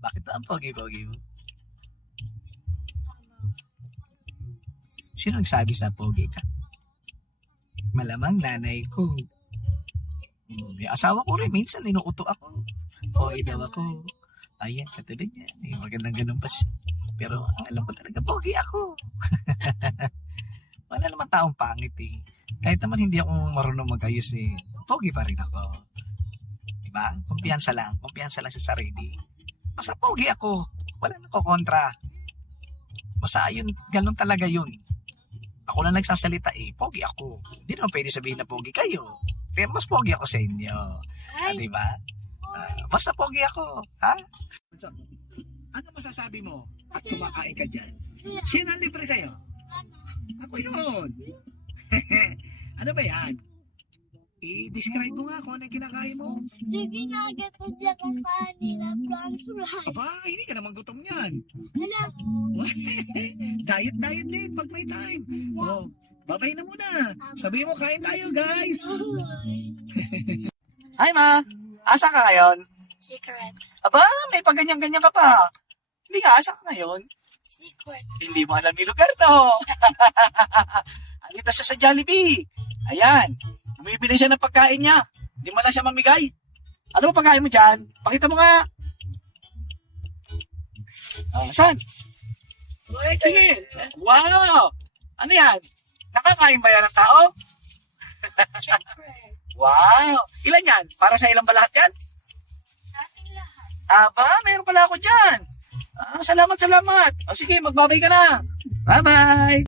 Bakit ba ang pogi-pogi mo? Sino nagsabi sa pogi ka? Malamang nanay ko. May asawa ko rin. Minsan inuuto ako. Pogi daw ako. Ayan, katulad niya. Magandang ganun pa siya. Pero ang alam ko talaga, pogi ako. Wala naman taong pangit eh. Kahit naman hindi ako marunong mag-ayos eh. Pogi pa rin ako. Diba? Kumpiyansa lang sa sarili. Basta pogi ako. Wala nang kontra. Basta yun, ganun talaga yun. Ako lang nagsasalita eh, pogi ako. Hindi naman pwede sabihin na pogi kayo. Pero mas pogi ako sa inyo. Diba? Basta pogi ako. Ha? Ano masasabi mo at kumakain ka dyan? Sino ang libre sa'yo? Ako yun. Ano ba yan? I-describe mo nga kung ano yung kinakain mo. Sige na, gato dyan ang kanin na French fries. Aba, hindi ka naman gutom yan. Hala, Diet din pag may time. Oh, babay na muna. Sabihin mo, kain tayo guys. Hi ma, asa ka ngayon? secret. Aba, may paganyan-ganyan ka pa. Hindi ka, asa ka ngayon? Secret. Hindi mo alam yung lugar, no? Andito siya sa Jollibee. Ayan, bumibili siya ng pagkain niya. Hindi mo lang siya mamigay. Ano ba pagkain mo dyan? Pakita mo nga. Oh, saan? Sige. Wow! Ano yan? Nakakain ba yan ng tao? Siyempre. Wow! Ilan yan? Para sa ilang ba lahat yan? Sa ating lahat. Aba, mayroon pala ako dyan. Salamat. O sige, magbabay ka na. Bye-bye!